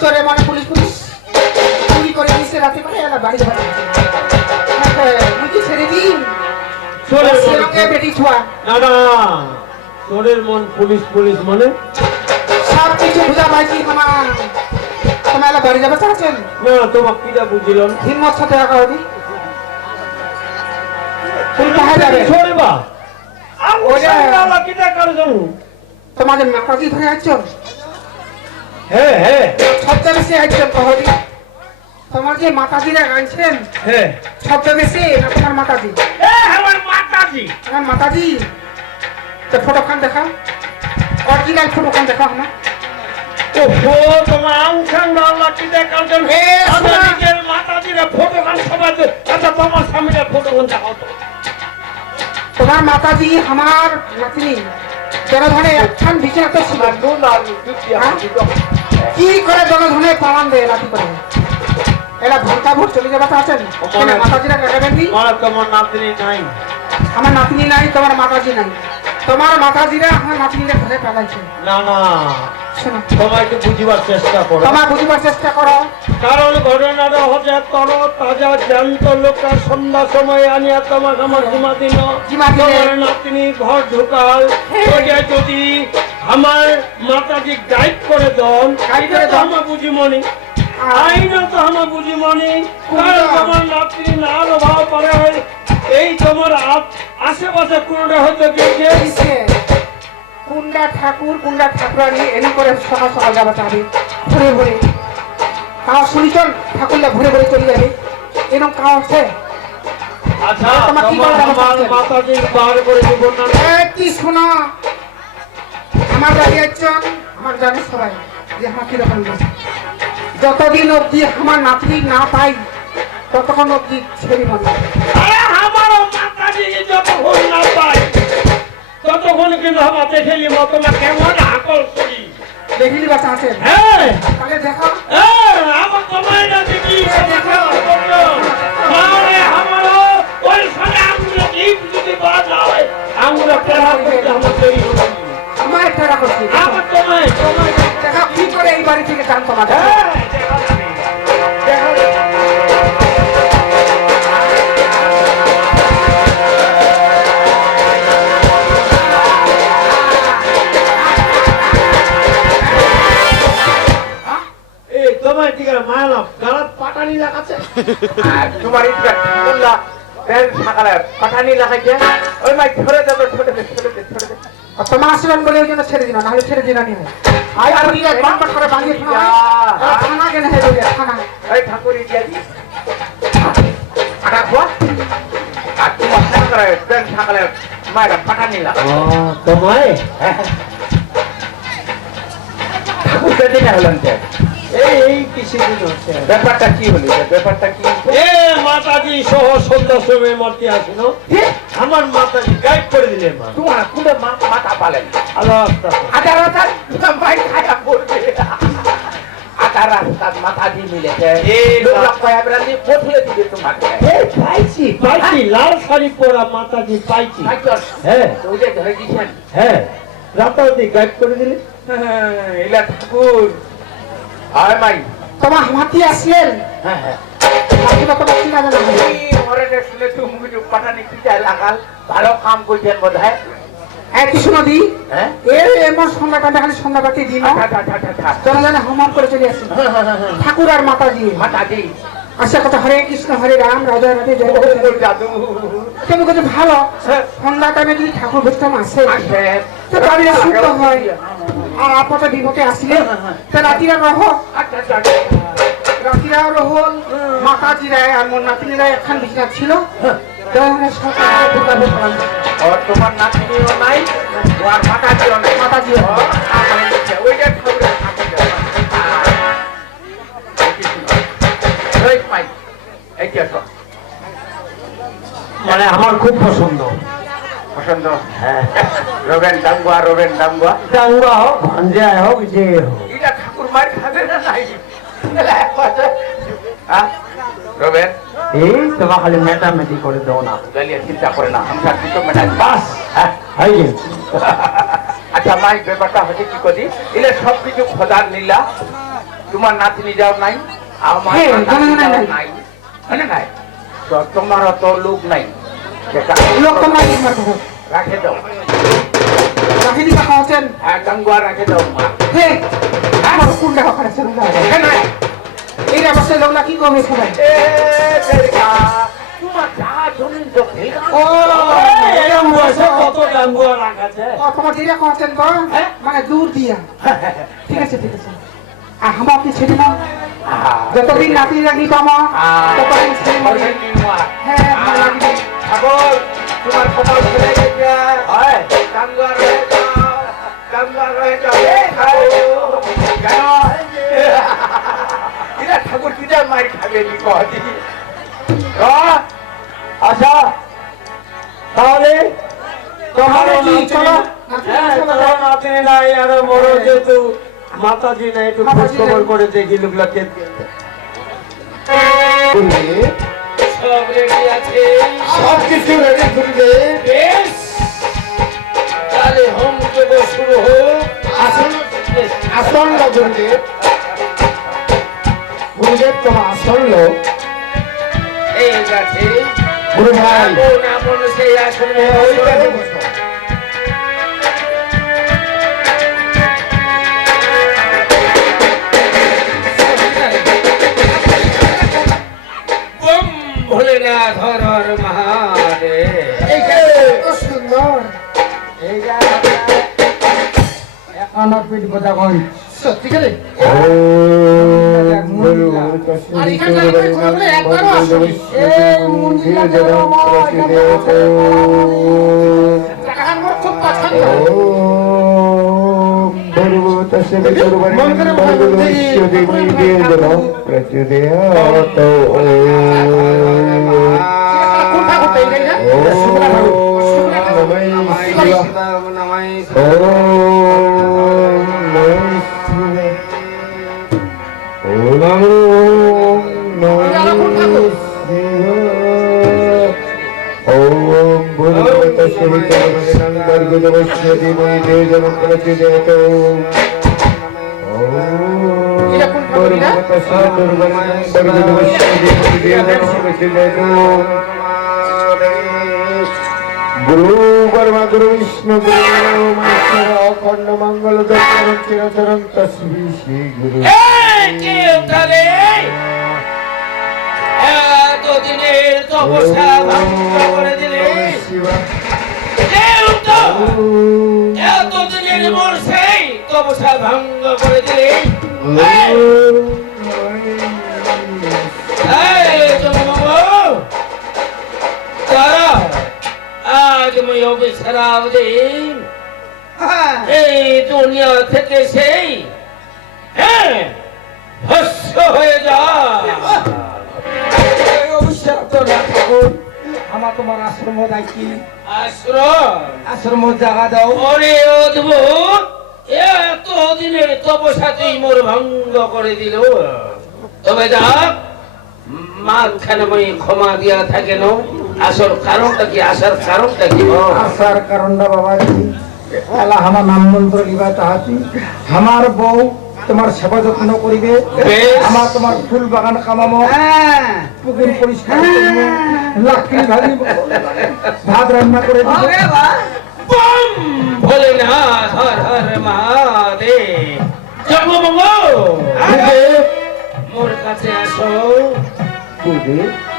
চোরে মানে police police. চুরি করে দিচ্ছে রাতে করে এলা বাড়ি মুখে ছেড়ে দিন। চোরের বেটি ছোয়া। না না চোরের মন পুলিশ পুলিশ মানে? সব কিছু বুঝা পাইছি আমার তোমার এলা বাড়ি যাবে চাচ্ছেন না তোমার কিটা বুঝিল? হিম্মত সাথে রাখা হবি তুমি কোথায় যাবে? চোরে বা ওটা- ওটা কিটা করছেন তোমাদের মাতাজি ধরে আছো? হ্যাঁ হ্যাঁ। একজন তোমার যে মাতাজিরা আনছেন হ্যাঁ। তোমার মাতাজি। এ আমার মাতাজি। আমার মাতাজি। তো ফটো খান দেখা অরিজিনাল ফটো খান দেখা আমার তোমার। মাতাজিরা সবাই তো- আচ্ছা তোমার স্বামীরা ফটো গান দেখাও তো। তোমার মাতাজি আমার নাতনি। জনধনে একখান বিছানাতে ছিল। হ্যাঁ? কি করে জনধনে পালান দেয় নাতি করে? এলা ঘণ্টা ভোর চলে যাবে আছেন মাতাজিরা কাটাবেন নি? আমার তোমার নাতনি নাই। আমার নাতনি নাই তোমার মাতাজি নাই। তোমার মাতাজিরা আমার নাতনিরা ঘরে পালাইছে না না। বুঝিবার চেষ্টা করো। তোমার বুঝবার চেষ্টা করো। কারণ ঘটনাটা হচ্ছে তর তাজা জ্যান্ত লোকটা সন্ধ্যা সময় আনিয়া তোমার আমার জিমা দিন তোমার নাতনি ঘর ঢুকাল। যদি আমার মাতাজি গাইড করে দন। করে এটা তো। আমার বুঝি মনে আইন তো আমার বুঝি মনে? কারণ তোমার নাতনি না অভাব পারে হয়। এই তোমার আপ- আশেপাশে কোনটা হয়তো গিয়েছে দিছে কুন্ডা ঠাকুর কুন্ডা ঠাকুরানি এনে করে সকাল সকাল যাবে চাবি ঘুরে ঘুরে। কাও শুনিছন ঠাকুরলা ঘুরে ঘুরে চলে যাবে। এরকম কাও আছে? আচ্ছা তোমার কি বলতে? মাতাজি বার করে দিব না। এই কি শোনো? আমার বাড়ি একজন আমার জানে সবাই। যে আমার কীরকম। যতদিন অব্দি আমার নাতনি না পাই ততক্ষণ অব্দি ছেড়ে মনে আরে আমারও মাতাজি যতক্ষণ না পাই। ততক্ষণ কিন্তু আমার দেখেলি কেমন আকল করি। দেখিলি বাচ্চা আছেন হ্যাঁ। তাহলে দেখো। হ্যাঁ, আমার তোমায় না দেখি করতে আমার আমার একটা করছি দেখা। কি করে এই বাড়ি থেকে জান তোমাদের যাবে। যাবে। ঠিক আছে মায়ালাম গালাত পাটানি লাগাচ্ছে তোমার ইচ্ছা বললা প্যান সকালে পাঠানি লাগাইছে ওই মাই ধরে দেবো ছোটে দে ছোটে দে ছোটে দে আর তোমার আসলেন বলে ওই জন্য ছেড়ে দিল নাহলে ছেড়ে দিল নি আই আর দিলে বাম্পার করে বাঁধিয়ে থানা থানা কেন হে দিলে থানা এই ঠাকুর ইত্যাদি আটা খোয়া আর তোমার সকালে প্যান সকালে মায়েরা পাঠানি লাগা তোমায় ঠাকুর দিনে হলেন যে এই এই কিছুদিন হচ্ছে ব্যাপারটা কি হলো ব্যাপারটা কি? এ মাতাজি সহ সন্ধ্যার সময় মারতে আসিল। আমার মাতাজি গাইড করে দিলে মা। তোমার কুলে মাথা পালেন আল্লাহ আটা রাস্তা মাই খায়া পড়বে। আটা রাস্তার মাথা দিয়ে মিলেছে এই লোকরা কয়া বেড়ালি বসলে দিবে তোমাকে। এই পাইছি পাইছি লাল শাড়ি পরা মাতাজি পাইছি। আইচর হ্যাঁ। ওইটা ধরে দিয়েছেন হ্যাঁ। রাতারাতি গাইড করে দিলে। হ্যাঁ এলা ঠাকুর। আয় মাই। তোমার হামাতি আসলেন। হ্যাঁ হ্যাঁ। কথা ভালো কাম করছেন বোধ হয় হ্যাঁ আচ্ছা আচ্ছা আচ্ছা আচ্ছা করে চলে আসে। ঠাকুর আর মাতাজি। মাতা দি আসে কথা হরে কৃষ্ণ হরে রাম রাজা রাধে জয় তুমি কিছু ভালো হ্যাঁ। সন্ধ্যা টাইমে যদি ঠাকুর বুঝতাম আসে বাড়ির সুখ হয় আর আপদে বিপদে আসলে তা রাতিরা রহ। আচ্ছা। আর মোর একখান বিছনা ছিল। তোমার নাতনিও নাই আর নাই। মাতাজিও ওইটা মানে আমার খুব পছন্দ। পছন্দ? রবেন ডাঙ্গুয়া রবেন ডাঙ্গুয়া ডাঙ্গা হোক ভাঞ্জা হোক যে হোক। এটা ঠাকুর মার খাবে না নাই? হ্যাঁ? রবেন এই তোমার খালি মেটামেটি করে দাও না? গলিয়ে চিন্তা করে না আমরা দুটো মেটাই বাস হ্যাঁ হাই গে আচ্ছা মাই ব্যাপারটা হচ্ছে কি করি? এলে সব কিছু খোদার নীলা তোমার নাতনি যাও নাই। আমার নাই। মানে নাই তোমার তো লোক নাই রাখে দাও। রাখিনি কা খাওয়াছেন হ্যাঁ রাখে দাও মা। হে আমার কুন্ডা দাও। হ্যাঁ এই অবস্থায় লোকলা কি কমে সবাই হ্যাঁ? মানে দূর দিয়া। ঠিক আছে ঠিক আছে। আমার কি ছেড়ে নাও যতদিন নাতি রাখি পামা ততদিন? হ্যাঁ তোমার কপাল খুলে গেছে। হয়, রয়ে ঠাকুর, কেন? মার খাবে নি কদি? আচ্ছা, তাহলে তোমার কি, চলো, নাতি হ্যাঁ চলো। তোমার নাতনি নাই আর বড় যেহেতু মাতাজি নাই একটু খোঁজ খবর করে দেখি লোকলাকে সব রেডি আছে। সব কিছু রেডি বেশ, তাহলে শুরু হোক আসন আসন গুরুদেব গুরুদেব তোমার আসন লো এই গেছে গুরু ভাই আপন সেই আসনে ওইখানে বসো। বসো। বম ভোলেনাথ হর হর মহাদেব এইখানে সুন্দর সত্যিকারে আর এখানে যারা করে। ঘোরাঘুরি একবারও আসেনি। টাকার ঠাকুর গুরু পরমা গুরু বিষ্ণু গুরু অখণ্ড মঙ্গল চিরচরণ তস্মি শ্রী গুরু। এতদিনের তপস্যা করে দিলে। কেউ তো এতদিনের মোর সেই তপস্যা ভঙ্গ করে দিলে আজ মই অবিশ্রাম দিন এই দুনিয়া থেকে সেই হ্যাঁ ভস্য হয়ে যা। অভিশপ্ত না ঠাকুর আমার তোমার আশ্রম নাকি আশ্রম? আশ্রম জায়গা দাও। ওরে অদ্ভুত! এত দিনের তপস্যা তুই মোর ভঙ্গ করে দিল। তবে যাক মাঝখানে মই ক্ষমা দিয়া থাকে না আসল কারণটা কি? আসার কারণটা কি? আসার কারণটা বাবা কি এলা আমার নাম মন্ত্র লিবা তাহাতি। আমার বউ তোমার সেবা যত্ন করিবে। আমার তোমার ফুল বাগান কামামো। পুকুর পরিষ্কার করব লাকড়ি ভাজি ভাত রান্না করে দিবে। ভোলেনাথ হর হর মহাদেব। জন্মভঙ্গ মোর কাছে আসো।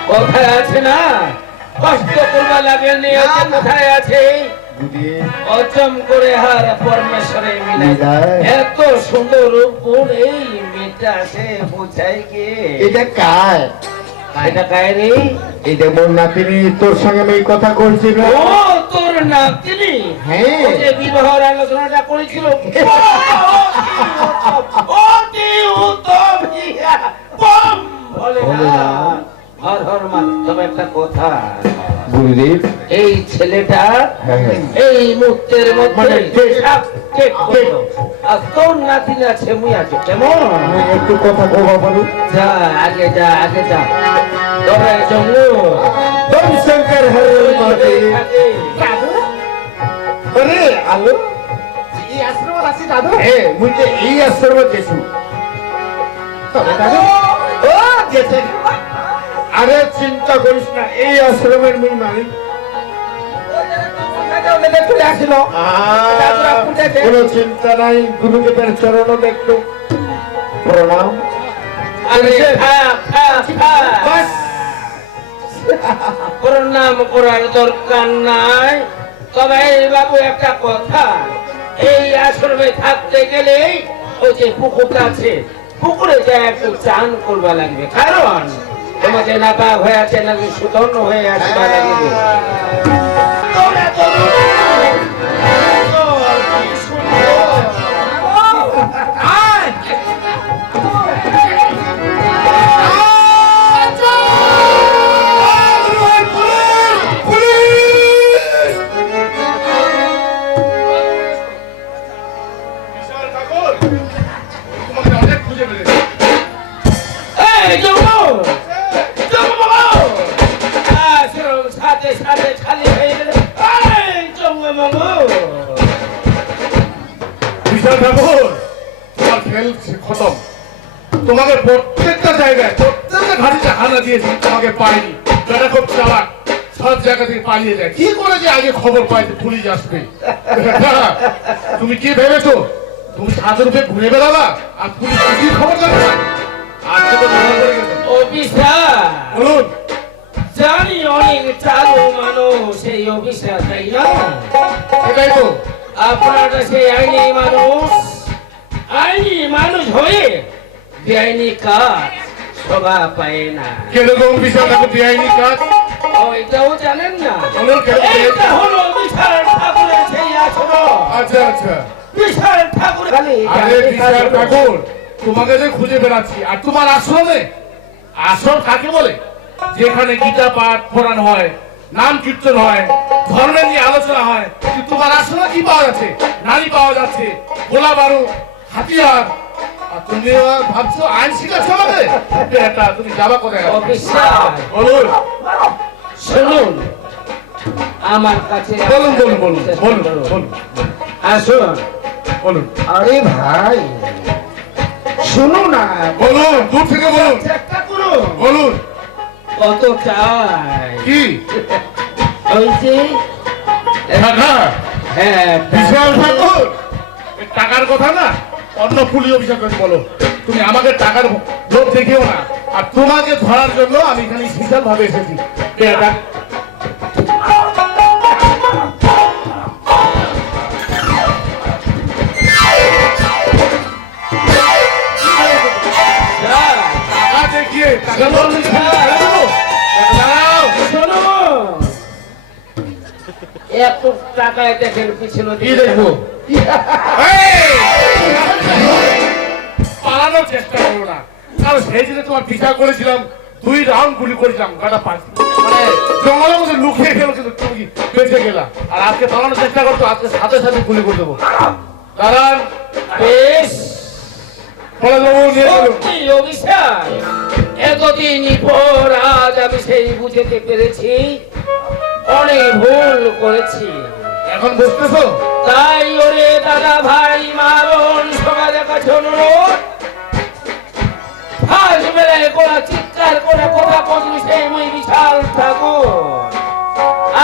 কোথায় আছে না? কষ্ট করবা লাগে নিয়ে কোথায় আছে? অচম করে হার পরমেশ্বরে মিলাই। এত সুন্দর রূপ এই মেয়েটা সে বোঝায় কে? এটা কার? এটা মোর নাতিনি তোর সঙ্গে আমি কথা করছি ও তোর নাতিনি হ্যাঁ। যে বিবাহের আলোচনাটা করেছিল অতি উত্তম ইয়া, বম বলে না হর হর মান তবে একটা কথা গুরুদেব। এই ছেলেটা হ্যাঁ হ্যাঁ। এই মুহূর্তের মধ্যে মানে তোর নাতি আছে মুই আছে। কেমন? একটু কথা কবা বলু যা আগে যা আগে যা। তবে জঙ্গু ওম শঙ্কর হরে মহাদেব। আরে আলো। এই আশ্রমত আছে দাদু। হে মুই যে এই আশ্রমত গেছু তবে দাদু। ও যেতে আরে চিন্তা করিস না এই আশ্রমের মুই মালিক। কোনো চিন্তা নাই গুরুদেবের প্রণাম। প্রণাম করার দরকার নাই। তবে বাবু একটা কথা। এই আশ্রমে থাকতে গেলে ওই যে পুকুরটা আছে পুকুরে যা একটু চান করবা লাগবে। কারণ তোমাকে নাপা হয়ে আছে নাকি সুতর্ণ হয়ে আসবা তোমার খেল খতম। তোমাকে প্রত্যেকটা জায়গায় প্রত্যেকটা হানা দিয়েছি তোমাকে পাইনি। বেটা খুব চালাক। সব জায়গা থেকে পালিয়ে যায়। কি করে যে আগে খবর পাই যে পুলিশ আসবে? তুমি কি ভেবেছো? তুমি সাজের উপরে ঘুরে বেড়াবা আর পুলিশ কি খবর জানে না? আজকে তো ধরা পড়ে গেছে অফিসার। বলুন। জানি অনেক চালু মানুষ এই অফিসার তাই না? এটাই তো। আপনারা সেই আইনি মানুষ? আইনি মানুষ হয়ে বেআইনি কাজ শোভা পায় না। কীরকম বিশাল বেআইনি কাজ? ওইটাও জানেন না। বলুন হলো বিশাল ঠাকুরের সেই আশ্রম আচ্ছা আচ্ছা। বিশাল ঠাকুর খালি আরে বিশাল ঠাকুর তোমাকে যে খুঁজে বেড়াচ্ছি। আর তোমার আশ্রমে আশ্রম কাকে বলে? যেখানে গীতা পাঠ পড়ানো হয় নাম কীর্তন হয় ধর্মের নিয়ে আলোচনা হয়। কিন্তু তোমার আশ্রমে কি পাওয়া যাচ্ছে? নারী পাওয়া যাচ্ছে। গোলা বারু হাতিয়ার। আর তুমি ভাবছ আইন শিখাচ্ছ আমাকে? এটা তুমি যাবা কোথায়? বলুন। শুনুন আমার কাছে বলুন বলুন বলুন বলুন বলুন। আসুন বলুন। আরে ভাই শুনো না। বলুন দূর থেকে বলুন। চেষ্টা করুন। বলুন। কত চাই কি? ওই যে টাকা হ্যাঁ বিশাল ঠাকুর। টাকার কথা না? অন্য পুলিশ অফিসার বলো। তুমি আমাকে টাকার লোভ দেখিও না। আর তোমাকে ধরার জন্য আমি এখানে স্পেশাল ভাবে এসেছি টাকা দেখিয়ে টাকা এত টাকায় দেখেন পিছনে কি দেখব? পালানোর চেষ্টা করো না। কারণ সেই দিনে তোমার পিছা করেছিলাম দুই রাউন্ড গুলি করেছিলাম গাটা পাঁচ। মানে জঙ্গলের মধ্যে লুকিয়ে গেল কিন্তু তুমি বেঁচে গেলা। আর আজকে পালানোর চেষ্টা করতো আজকে সাথে সাথে গুলি করে দেবো। দাঁড়ান বেশ। বলে দেবো নিয়ে চলুন এতদিন পর আজ আমি সেই বুঝতে পেরেছি অনেক ভুল করেছি। এখন বুঝতেছো তাই ওরে দাদা ভাই মারণ সকালে কাছে অনুরোধ। ফাঁস বেলায় কোনা চিৎকার করে কথা বলবি সেই মই বিশাল ঠাকুর।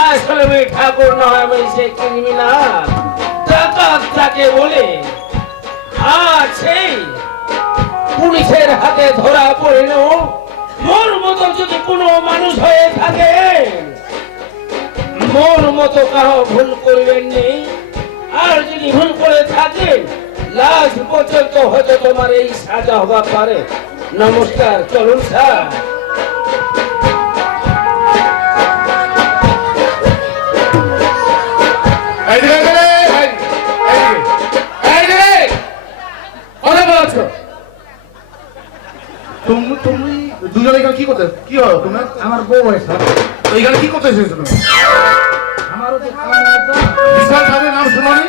আসলে ওই ঠাকুর নয় আমি সে ক্রিমিনাল ডাকাত তাকে বলে আজ সেই পুলিশের হাতে ধরা পড়ল মোর মতো যদি কোনো মানুষ হয়ে থাকে মোর মতো কারও ভুল করবেন নি আর যদি ভুল করে থাকেন লাশ পর্যন্ত হয়তো তোমার এই সাজা হওয়া পারে। নমস্কার চলুন স্যার। তুমি তুমি দুজন এখানে কি করতে কি হলো তোমরা? আমার বউ হয়েছে তো এখানে কি করতে এসেছ তুমি বিশাল ঠাকুরের নাম শুনোনি?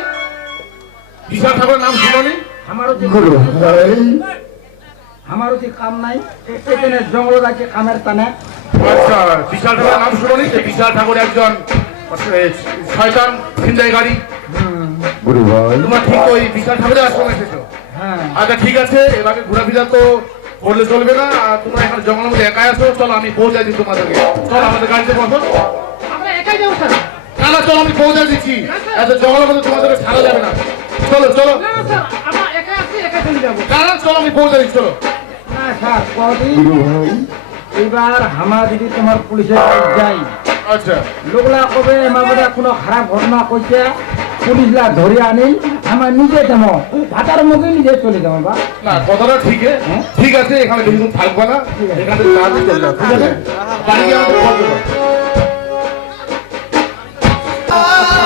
বিশাল ঠাকুরের নাম শুনোনি? আমারও যে আমারও যে কাম নাই। এখানে জঙ্গল আছে কামের টানে আচ্ছা বিশাল ঠাকুরের নাম শুনোনি? যে বিশাল ঠাকুর একজন শয়তান ছিনতাই গাড়ি। গুরু ভাই তোমরা ঠিক ওই বিশাল ঠাকুরের আশ্রমে এসেছ? হ্যাঁ। আচ্ছা ঠিক আছে এবারে ঘোরাফেরা তো করলে চলবে না আর তোমরা এখানে জঙ্গলের মধ্যে একাই আসো চলো আমি পৌঁছে দিই তোমাদেরকে। চলো আমাদের গাড়িতে বসো। আমরা একাই যাব স্যার। না না চলো আমি পৌঁছে দিচ্ছি। এত জঙ্গলের মধ্যে তোমাদেরকে ছাড়া যাবে না। চলো চলো। একাই চলে আমি পৌঁছে দিচ্ছি চলো। এবার হামা যদি তোমার পুলিশের কাছে যাই। আচ্ছা। লোকলা কবে মামলা কোনো খারাপ ঘটনা করছে পুলিশরা ধরে আনি আমার নিজে দেবো ভাতার মুখে নিজে চলে যাব বা। না কথাটা ঠিক আছে ঠিক আছে এখানে বেশিক্ষণ থাকব না। এখানে তাড়াতাড়ি চলে যাও ঠিক আছে? বাড়ি গিয়ে আমাদের ফোন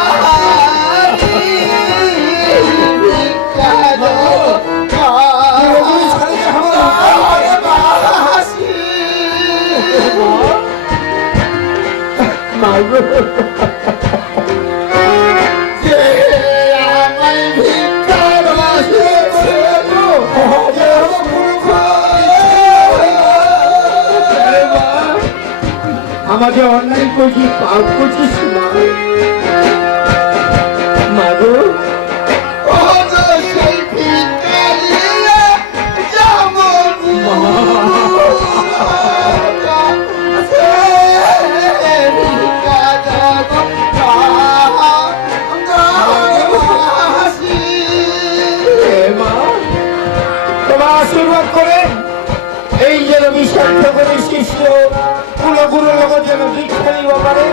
করো আমাকে অন্যায় করছি পাপ করছিস মা মাগো কুলগুরু লগত যেন দীক্ষা নিব পারে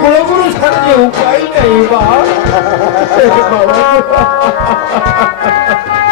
কুলগুরু ছাড়া যে উপায় নেই বা।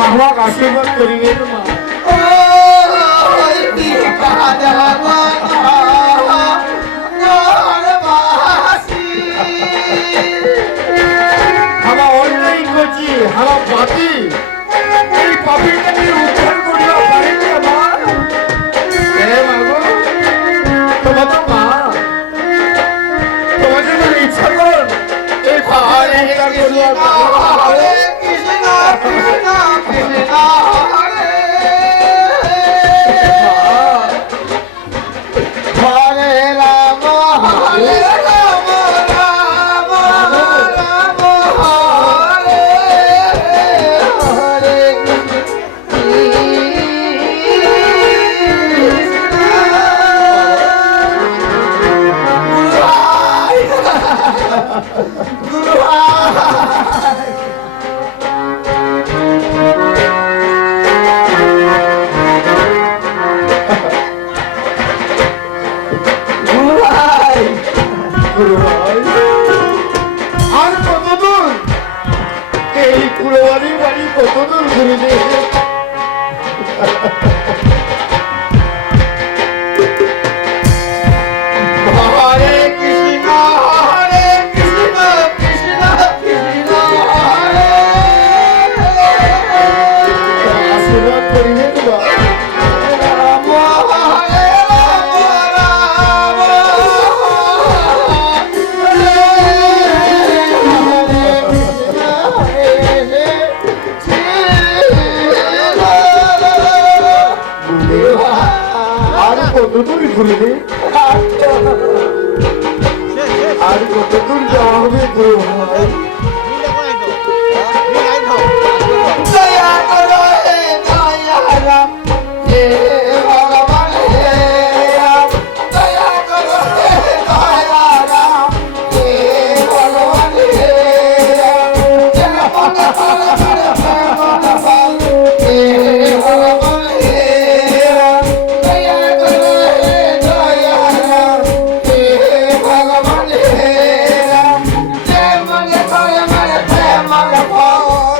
তোমার আমাকে আশীর্বাদ করিবে মা আমার অন্যায় করছি আমার পাপি oturur gülüyor কত দূর ঘুরবে আর কত দূর যাওয়া হবে গুরু ভাই দয়া করো দয়া রাম।